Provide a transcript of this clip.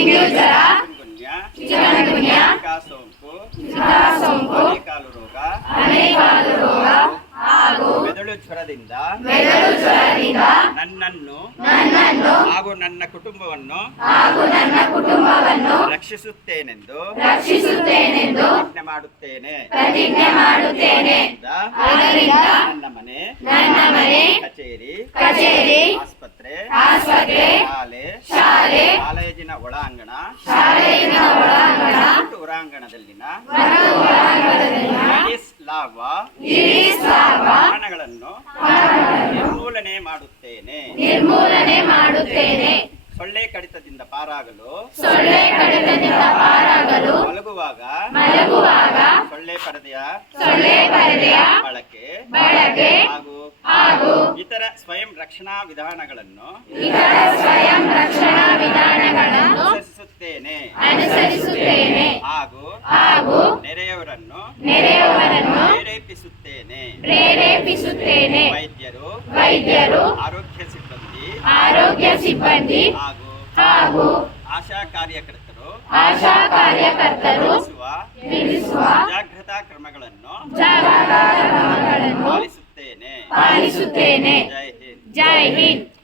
Dengue ಜ್ವರ, chikungunya, Zika ಸೋಂಕು, ಅನೇಕಾಲು ರೋಗ ಹಾಗೂ ಮೆದುಳು ಜ್ವರದಿಂದ ನನ್ನನ್ನು ಹಾಗೂ ನನ್ನ ಕುಟುಂಬವನ್ನು ರಕ್ಷಿಸುತ್ತೇನೆಂದು ಪ್ರತಿಜ್ಞೆ ಮಾಡುತ್ತೇನೆ. ನನ್ನ ಮನೆ, ಕಚೇರಿ, ಆಸ್ಪತ್ರೆ, ಶಾಲೆ, ಕಾಲೇಜಿನ ಒಳಾಂಗಣ, ಹೊರಾಂಗಣದಲ್ಲಿನ ವಾಹನಗಳನ್ನು ನಿರ್ಮೂಲನೆ ಮಾಡುತ್ತೇನೆ. ಸೊಳ್ಳೆ ಕಡಿತದಿಂದ ಪಾರಾಗಲು ಮಲಗುವಾಗ ಸೊಳ್ಳೆ ಪರದೆಯ ಬಳಕೆ ಹಾಗೂ ಇತರ ಸ್ವಯಂ ರಕ್ಷಣಾ ವಿಧಾನಗಳನ್ನು ಅನುಸರಿಸುತ್ತೇನೆ ಹಾಗೂ ನೆರೆಯವರನ್ನು ಪ್ರೇರೇಪಿಸುತ್ತೇನೆ. ವೈದ್ಯರು, ಆರೋಗ್ಯ ಸಿಬ್ಬಂದಿ ಹಾಗೂ ಆಶಾ ಕಾರ್ಯಕರ್ತರು ತಿಳಿಸುವ ಜಾಗೃತಾ ಕ್ರಮಗಳನ್ನು ಪಾಲಿಸುತ್ತೇನೆ. ಜೈ ಹಿಂದ್.